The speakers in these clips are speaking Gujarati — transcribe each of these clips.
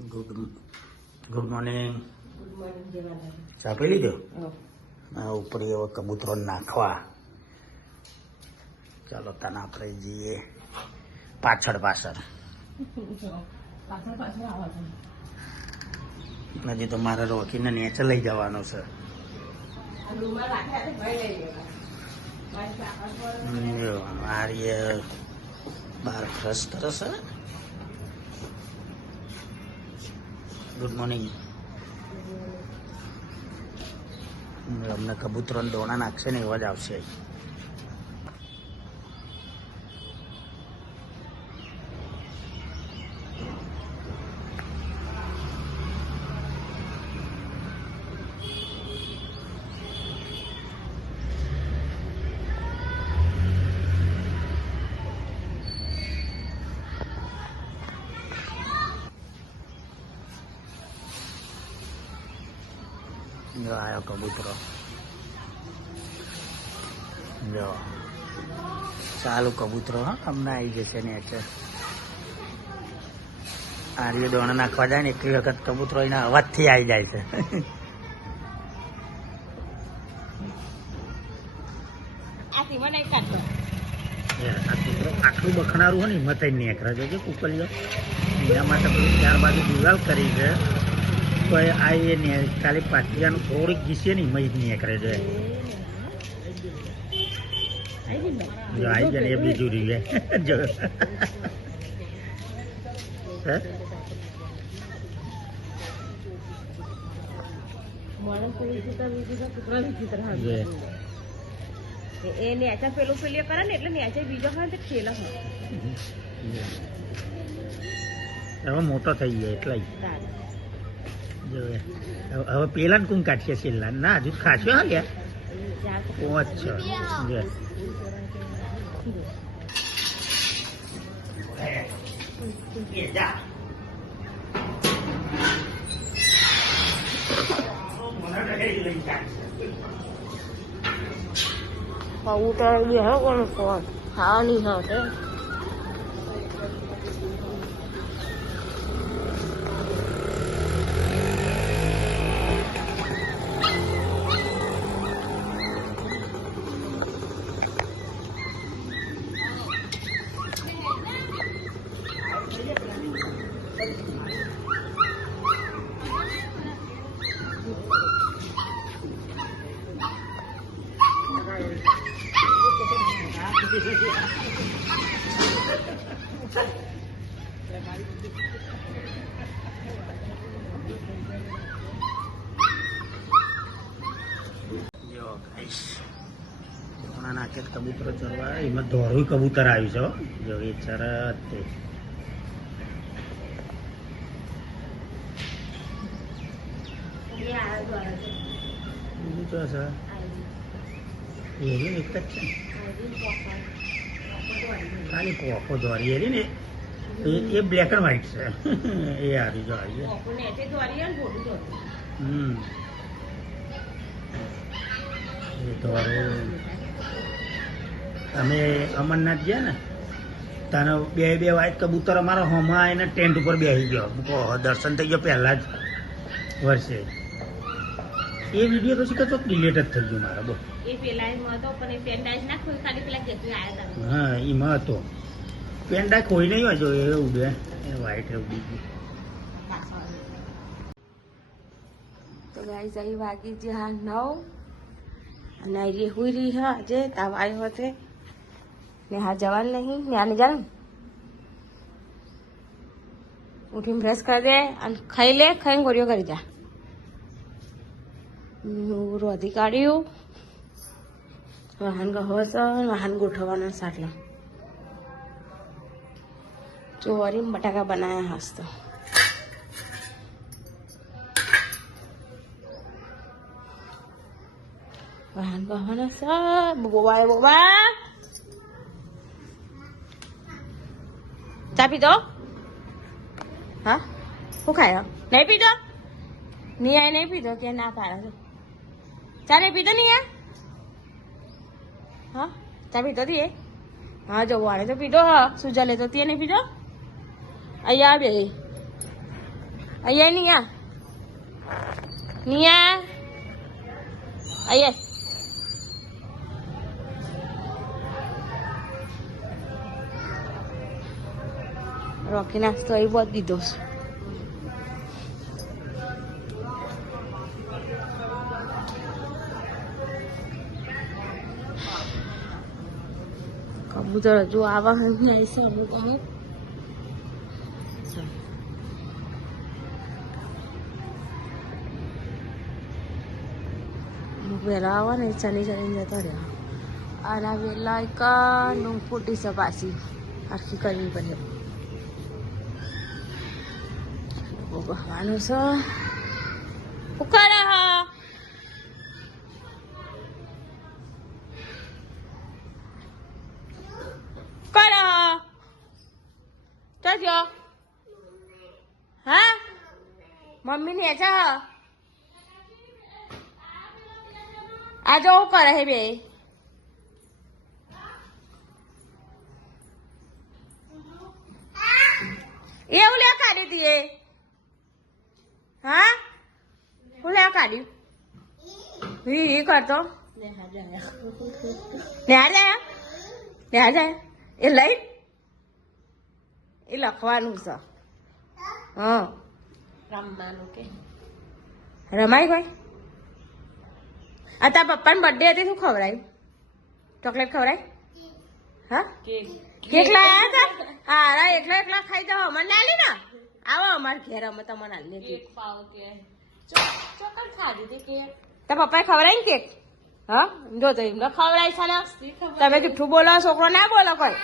ગુડ ગુડ મોર્નિંગ ચા પી લીધો ઉપર એવો કબૂતરો નાખવા. ચાલો તને આપણે જઈએ પાછળ પાછળ. હજી તો મારે રોકીને નેચે લઈ જવાનો છે. આર્ય બાર ફ્રેશ કરે છે ગુડ મોર્નિંગ. અમને કબૂતરો દોણા નાખશે ને એવા જ આવશે. જો આવ્યો કબૂતરો જો ચાલુ કબૂતરો હા આવી જશે ને છે આર્ય દોણા નાખવા જાય ને એટલી વખત કબૂતરો એના અવાજથી આવી જાય છે આ આ આટલું બખણારું હોય ને હિંમત જ નહીં એકરા જોજે કુકલીઓ એના માટે ત્યાર ચાર બાજુ દિવાલ કરી છે તો આ એ ખાલી પાટિયાનું થોડીક ઘીસીએ ને હિંમત જ નહીં એકરે જોઈએ આવી ગઈ ને જો આવી જાય એ બીજું રીલે જો. એ- નેચા પેલું પેલી કરે ને એટલે નેચા બીજો ને તો ખેલા હોય. હવે મોટો થઈ ગયો એટલે જ. દાદા જો એ. હવે હવે પેલા ને કોણ કાઢશે છેલ્લા ના હજુ ખાશો હા લ્યા ચાર પાંચ છ જો. કબૂતર બી હે કોણ કોણ ખાવાની સાથે જો ધોરું કબૂતર આવ્યું છે જો એ ચરત એક જ છે ખાલી પોખો દોરી એરી ને. એ- બ્લેક એન્ડ વ્હાઈટ છે. એ હારી જો આવી દોરી દોરી હમ. એ ધોરું અમે અમરનાથ ગયા ને તાનો બે બે વાઈટ કબૂતર અમારો હોમાં એને ટેન્ટ ઉપર બેસી ગયો. દર્શન થઈ ગયો પહેલા જ વર્ષે. એ વીડિયો પછી કહો ડિલેટ જ થઈ ગયું મારા બો. એ પેલા એમાં હતો પણ એ પેન્ડાઈઝ ના ખોઈ ખાલી પેલા જેટલી આયા હતા. હા એમાં હતો. પેન્ડા કોઈ નહીં હોય જો એ ઉડે એ વ્હાઈટ ઉડી ગયું તો ગાઈસ અહીં વાગી જે હા નવ. અને હુઈ રહી હા આજે તાવ આવ્યો હશે. ને હા જવાનું નહીં ને આને જાણ ઉઠીને બ્રશ કરી દે અને ખાઈ લે ખાઈને ગોળીઓ કરી જા રોધી કાઢ્યું વાહન ગહોસ વાહન ગોઠવવાનો સાટલો ચોરી બટાકા બનાવ્યા હસ તો વાહન વાહન સર બોબા બોબા ચા પીધો હા શું ખાય નહીં પીધો નિયા નહીં પીધો કે ના પાડે છે ચા નહીં પીધો આ હા ચા પીધો તીએ હા જો વાળે તો પીધો હા સુજા લેતો તીએ નહીં પીધો અહીંયા બે અહીંયા નિયા નિયા અહીંયા રોકી નાસ્તો એ બહુ દીધો છે કબૂતર હજુ આવા નહીં આવશે અમુક અમુક અમુક વહેલા આવા ને ચાલી ચાલીને જતા રહ્યા. આના વેલા એક નું ફૂટી છે પાછી. આખી કરવી પડે. બહવાનું છે. ઉકાળા હા. કરો તો જો હા? મમ્મી ને છે આ જો કરે હે બે. એવું લે કાઢી દીએ. હા? હું લે કાઢી? હી હી કરતો. નેહાર જાય. નેહાર જાય. એ લઈ. એ લખવાનું છે. હા. રમવાનું કે? રમાય કોઈ? આ તારા પપ્પાને બર્થડે હતી શું ખવડાય? ચોકલેટ ખવડાય? હા? કેક. લાયા હતા? હા એકલા એકલા ખાઈ જાઓ. અમને ના લી ને. આવો અમાર ઘેર અમે તમને હાલ હતી કેક પાવ કે. ચોકર ખાધી હતી કેક તો પપ્પાએ ખવડાવી કેક હા? જો તો એમને ખવડાય છે ને. તમે જુઠ્ઠું બોલો છોકરો ના બોલો કોઈ.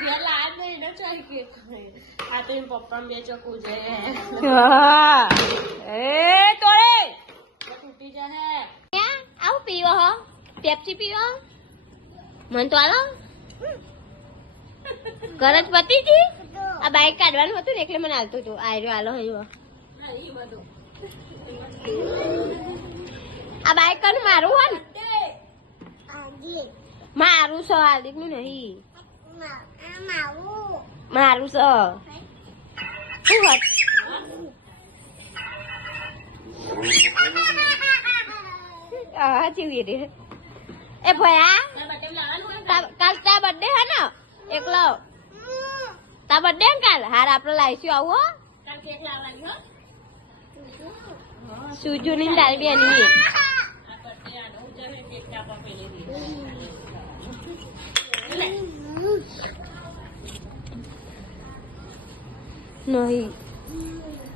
ઘેર લાયા જ નહીં ને ચોય કેક આ તો એમ પપ્પા બે ચોકું છે. એ તોડે. તૂટી જશે આવું પીવો હો. પેપ્સી પીવો. મન તો આલો. ગરજ પતી હતી આ બાઈક કાઢવાનું હતું ને એટલે મને હાલતું હતું. આયરો આલો હયો હા, ઈ બધું આ બાઈક કનું મારું હોય ને? મારું છે હાર્દિકનું નહીં. મારું છે શું ચીવી રે એ ભયા તારા કાલ તા બર્થડે હે ને? એકલો. તા બર્થડે ને કાલ? હાર આપણે લાવીશું આવું હો. સુજુ ની દાલ બી એની. નહીં.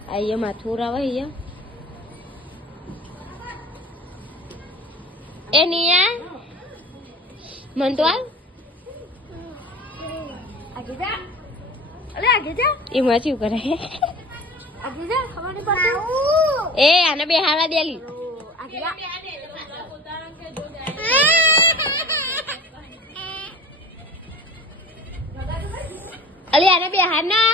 અહીંયા માથું આવે અહીંયા એ નિયા. મન તો હાલ એમાં શું કરે? એ આને બે હારા દેલી અલે આને બે હાર ના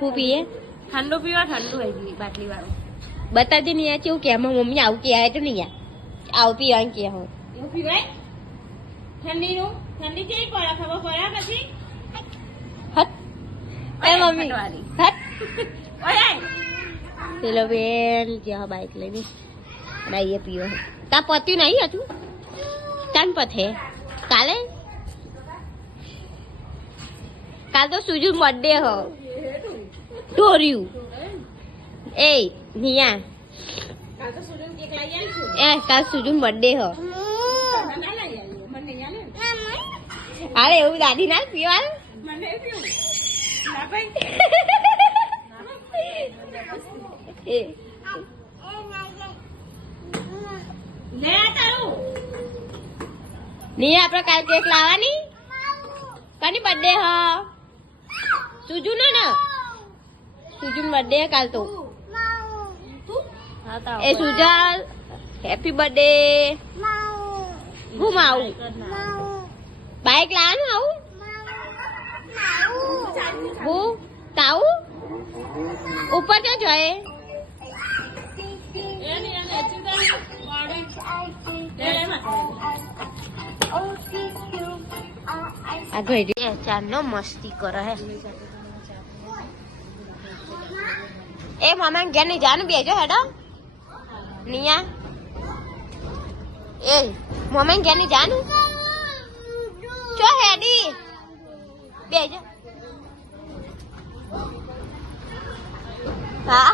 હું પીએ? ઠંડુ પીવા ઠંડુ બાટલી વાળું બતાજે નહીં આ કેવું કે આમાં મમ્મી આવું કે આય તો નહીં યાર. આવું પીવાનું કે હું. એવું પીવાય ઠંડીનું? ઠંડી કેવી પડે? ખબર પડે પછી હટ. એ મમ્મી. હટ. ઓય પેલો બેન બાઈક લઈને. અને અહીંયા પીવો. તા પત્યું નહીં હતું તાન પથે. કાલે? કાલ તો સુજુ બર્થડે હો. ટોર્યું એ નિયા કાલ તો સુરત કેક લઈ આવીશું એ કાલ સુજુ બર્થડે હો. અરે એવું દાદી ના પીવા. મને નહીં આપણે કાલ કેક લાવવાની. કની બર્થડે હ? સુજુ નો? ને સુજુ બર્થડે કાલ તો. એ સુજલ હેપી બર્થડે હું આવું બાઈક લાવવાનું આવું? હું? તાવું? ઉપર લે માં આ ઘડી ચાંદનો મસ્તી કરે હે. એ મામા ઘેરની જાન બેજો હેડો. નિયા? એ ગયા નહીં જાનું? ચો હેડી. બેજો હા.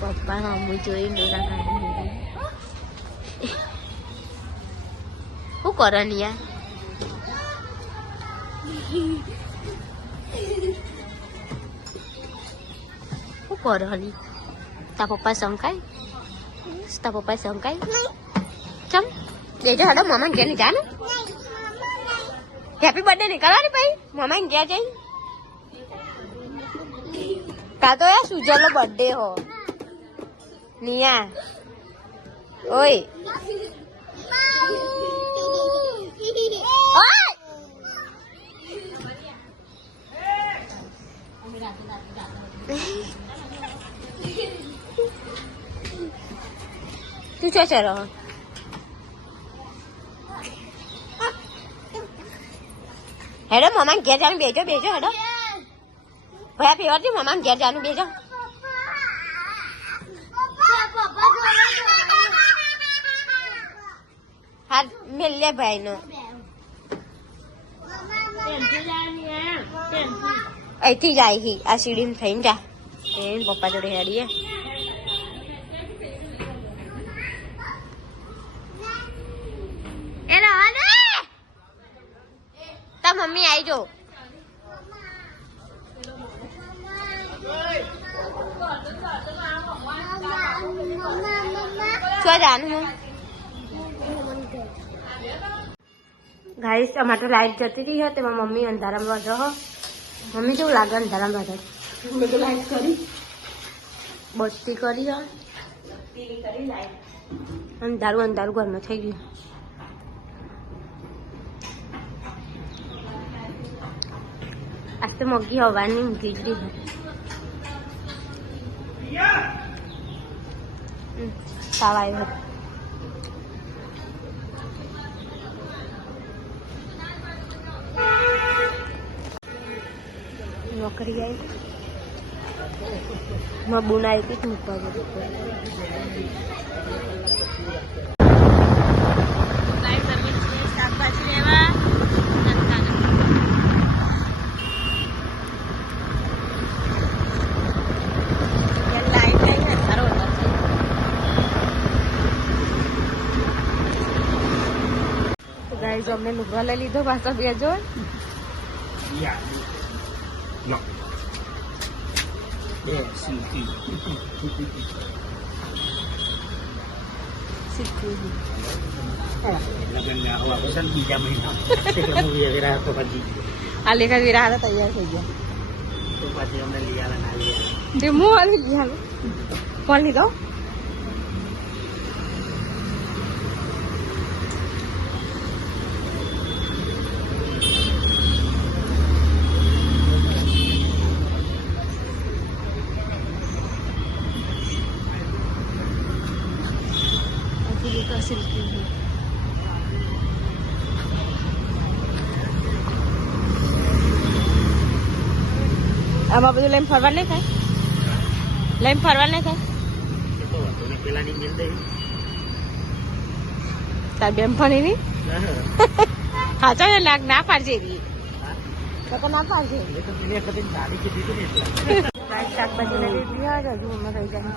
પપ્પા મમ્મી જોઈ ડોરા શું કરો નિયા? શું કરો હલી તા પપ્પા શંકાય તા પપ્પા શંકાય ચમ દેજો હેડો મમ્મા ઘેરની જાને હેપી બર્થડે નહીં કરવાની ભાઈ મમ્મા ઘેર જઈ કા તો યાર સુજલો બર્થડે હો નિયા ઓય ઓય તું છે રહો હેડો મમ્મા ઘેર જાનું બેજો બેજો હેડો. ભયા પીવાથી મમ્મા ઘેર જાનું બેજો હાથ મેલ લે ભાઈ નો અહીંથી જાય હી, આ સીડી થઈને જા. એ પપ્પા જોડે હેડીએ એ રવા દે તા મમ્મી આવી જો જાનું ગાઈસ ટમાટો લાઈટ જતી રહી હતી તેમાં મમ્મી અંધારામાં વધો હો. મમ્મી કેવું લાગે અંધારામાં વધો મેં તો લાઈટ કરી. બત્તી કરી અંધારું અંધારું ઘરમાં થઈ ગયું. આજ તો મગી હવાની મૂકી જ રહી તાવ આવ્યો હતો નોકરી આવી માં બુનાઈ હતી મૂકવા બધું શાકભાજી લેવા ગાઈઝ અમને લુગડા લઈ લીધો પાછો બે જોડ યા નો એ સીટી શીખવી લગન ના હોવા પસંદ બીજા મહિના એટલે મૂવી હવે રાખો પછી આ લેખા વિરા હારા તૈયાર થઈ ગયા તો પછી અમને લઈ આલા ના લઈ આલા તે હું આવી ગયા કોણ લીધો આમાં બધું લઈને ફરવા નહીં થાય લઈને ફરવા નહીં થાય નહીં તાર બેન ભણી ની? હાચો ને લાગ ના પાડજે એવી. તો ના પાડજે. શાકભાજી લઈ લીધી હા હજુ અમે રહી જાય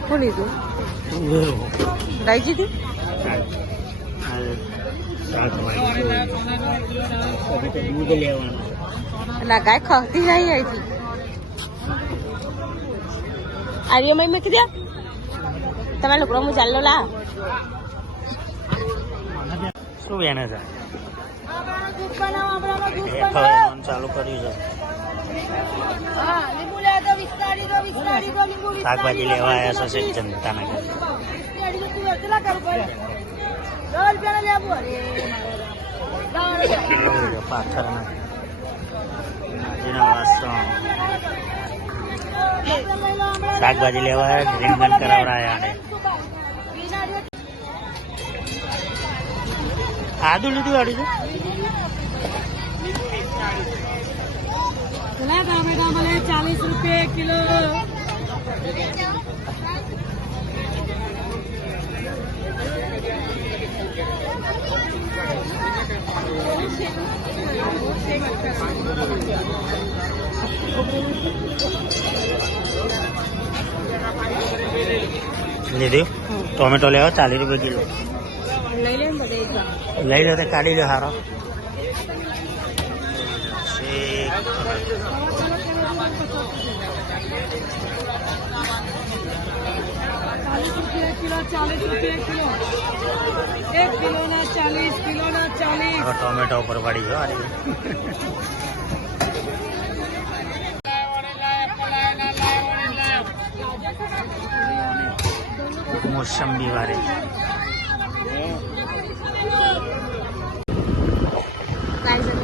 શું લીધું? રહી જીધી દૂધ લેવાનું ના ગાય ખવતી નહીં અહીંથી. આર્યો મય મૂકી દે તમારા લોકો હું ચાલ્યો લા શું વેણે છે? ચાલુ કર્યું છે. શાકભાજી લેવા આવ્યા છે જનતાના ઘરે દસ રૂપિયા લેવું અરે પાથરના શાકભાજી લેવા ગ્રીન બંધ કરાવડાયા આદુ લીધું આડું છે? ચાલીસ રૂપિયા કિલો. લીધું ટોમેટો લેવો ચાલીસ રૂપિયા કિલો લઈ લે તો કાઢી લો હારો શેક. ચાલીસ રૂપિયા કિલો ચાલીસ રૂપિયા કિલો. એક કિલો ના ચાલીસ કિલો ના ચાલીસ ટોમેટો ઉપર પડી ગયો મોસંબી વાળી.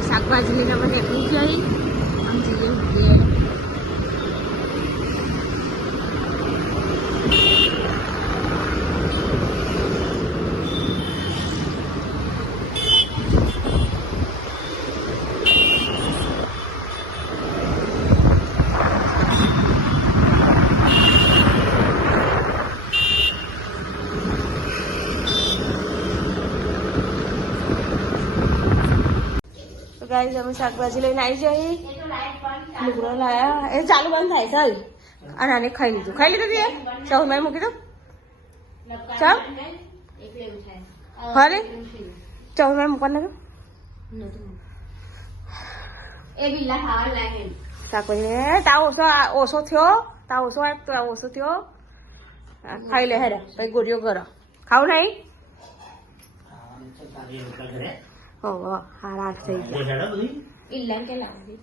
શાકભાજી લઈને બધા નીકળી જઈ આમ જઈએ. ગાઈસ, અમે શાકભાજી લઈને આવી જઈ લુગડો લાયા. એ ચાલુ બંધ થાય, ચાલ. અને આને ખાઈ લીધું. ખાઈ લીધું તે ચાલ મેં મૂકી દઉં. ચાલ. હા રે ચાલ મેં મૂકવા લાગે શાકભાજી. એ તા ઓછો ઓછો થયો. તા ઓછો આ તો ઓછો થયો. ખાઈ લે, હેડે. પછી ગોળીઓ કરો ખાવ નહીં? હો હો હારા થઈ ગયા. ઇલ્લા કે લાગે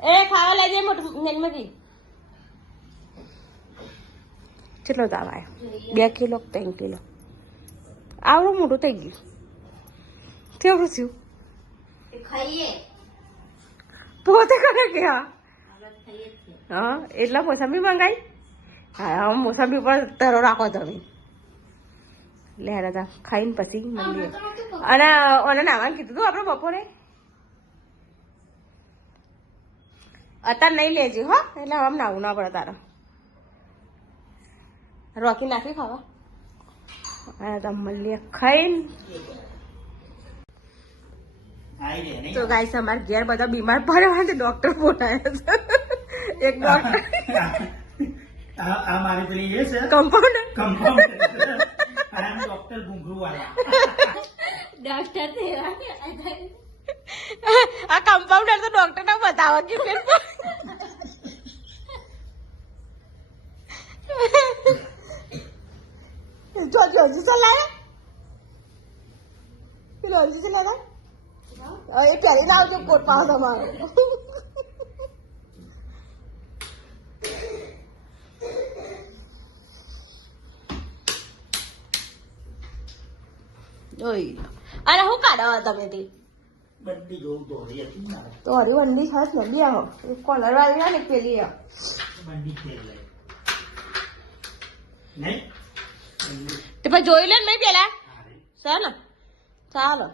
એ ખાવા લેજે મોટું નેનમાંથી કેટલો દાવ આવ્યો બે કિલો ત્રણ કિલો? આવડું મોટું થઈ ગયું. કેવડું થયું? ખાઈએ. પોતે કરે કે હા? હા એટલા મોસંબી મંગાઈ? હા હવે મોસંબી પર તરો રાખો તમે. લે દાદા ખાઈને પછી મંદિરે. અને અને નાવાનું કીધું તું આપણે બપોરે? અત્યારે નહીં લેજે હો. એટલે આમ નાવું ના પડે તારે. રોકી નાખી ખાવા. અને મળીએ ખાઈને. તો ગાઈસ અમારે ઘેર બધા બીમાર પડ્યા છે ડોક્ટર બોલાયા છે. એક ડોક્ટર આ આ મારી પેલી એ છે. કમ્પાઉન્ડર ડોક્ટર ઘૂંઘરું વાળા ડોક્ટર થયા કે આ કમ્પાઉન્ડર તો ડોક્ટર ને બતાવો કે ફેર જો જો હજી ચલાવે પેલો હજી ચલાવે એ પહેરીને આવજો ઓય અરે હું કાઢવા તમે તે બંડી જોઉં તો રહી હતી ને તો હરી બંડી ખાસ ને બી આવો. એક કોલર વાળી ના પેલી આ બંડી છે નહીં? તે પછી જોઈ લે ને મેં પેલા. હારે. ચાલો. ચાલો.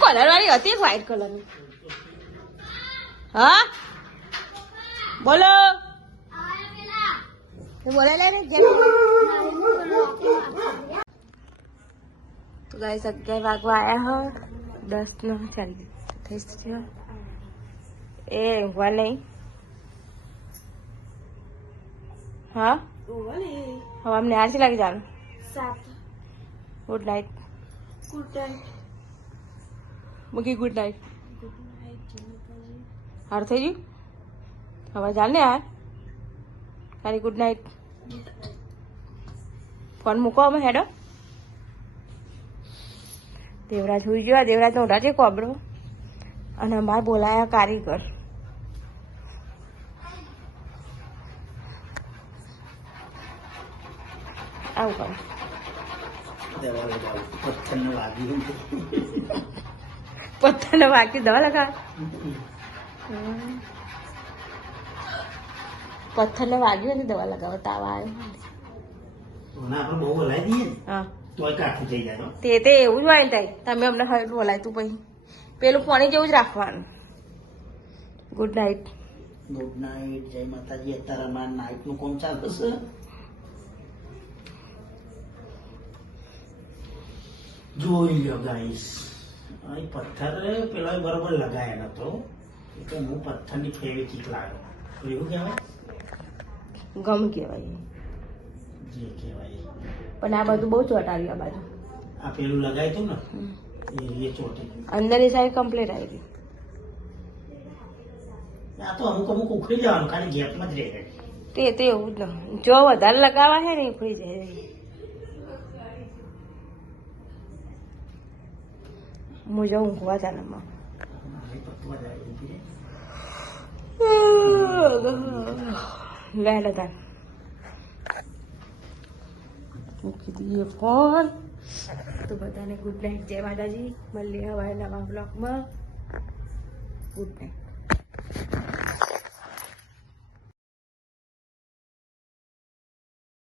કોલર વાળી હતી વ્હાઈટ કલરની હા? બોલો. તો ગાઈસ અગિયાર વાગવા આવ્યા હો. દસ નો ચાલી થઈ થયો એ ઊંઘવા નહીં. હા? હવે અમને આરસી લાગી જવાનું ગુડ નાઇટ મૂકી ગુડ નાઇટ હાર થઈ ગયું? હવે ચાલ ને યાર. તારી ગુડ નાઇટ ફોન મૂકો અમે હેડો. દેવરાજ હોઈ ગયો. દેવરાજ નો છે કોબડો અને અમારે બોલાયા કારીગર. આવું કરો. પથ્થરને વાગ્યું. વાગી દવા લગાવ. પથ્થરને વાગ્યું ને દવા લગાવો તાવ આવ્યો. તે. તે એવું જ હોય થાય. તમે અમને હવે બોલાય તું પછી. પેલું પાણી જેવું જ રાખવાનું. ગુડ નાઇટ ગુડ નાઇટ જય માતાજી. અત્યારે અમારા નાઇટનું કોણ ચાલુ છે જોઈ લો ગાઈસ અહીં પથ્થર પેલો બરોબર લગાયેલો હતો એટલે હું પથ્થરની ફેવિકિક લાગ્યો એવું કહેવાય? ગમ કહેવાય. જે કહેવાય. પણ આ બધું બહુ ચોટાડ્યું આ બાજુ. આ પેલું લગાય તું ને? એ એ ચોટી ગયું. અંદરની સાઈડ કમ્પ્લીટ આવી ગઈ. આ તો અમુક અમુક ઉખડી જવાનું ખાલી ગેપમાં જ રહે તે તે એવું જ જો વધારે લગાવવા છે ને એ ઉખડી જાય. હું જાઉં ઊંઘવા ચાલમાં મારે લેડો તાન મૂકી દઈએ ફોન તો બધાને ગુડ નાઇટ જય માતાજી મળીએ હવે નવા બ્લોગમાં ગુડ નાઇટ